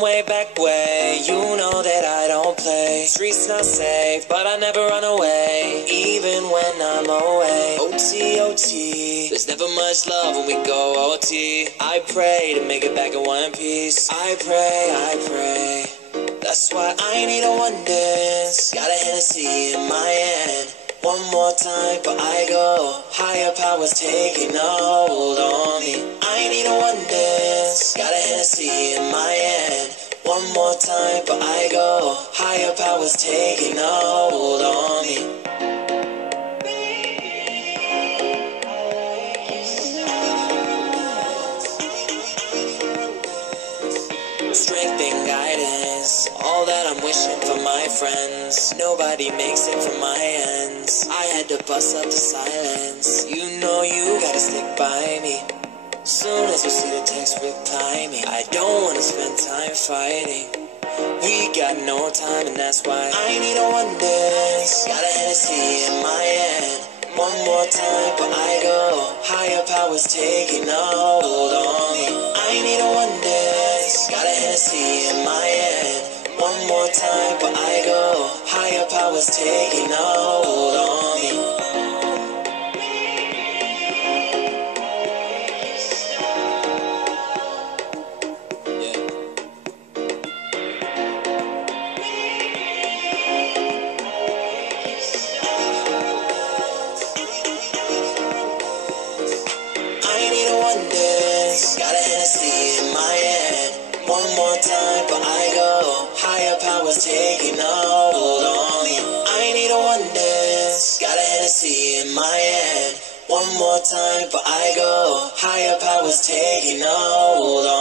from way back way. You know that I don't play. Streets not safe, but I never run away, even when I'm away. OT, OT, there's never much love when we go OT. I pray to make it back in one piece. I pray. That's why I need a one dance. Got a Hennessy in my hand. One more time before I go. Higher powers taking a hold on me. I need a one dance. Got a Hennessy in my hand. One more time before I go. Higher powers taking a hold on me. Strength and guidance, all that I'm wishing for my friends. Nobody makes it from my ends. I had to bust up the silence. You know you gotta stick by me. Soon as you see the text, reply me. I don't wanna spend time fighting. We got no time, and that's why I need a one dance. Got a Hennessy in my hand. One more time before I go. Higher powers taking a hold on me. I need a one dance. Got a Hennessy in my hand. One more time before I go. Higher powers taking a hold on me. Got a Hennessy in my hand. One more time before I go. Higher powers taking a hold on me. I need a one dance. Got a Hennessy in my hand. One more time before I go. Higher powers taking a hold on me.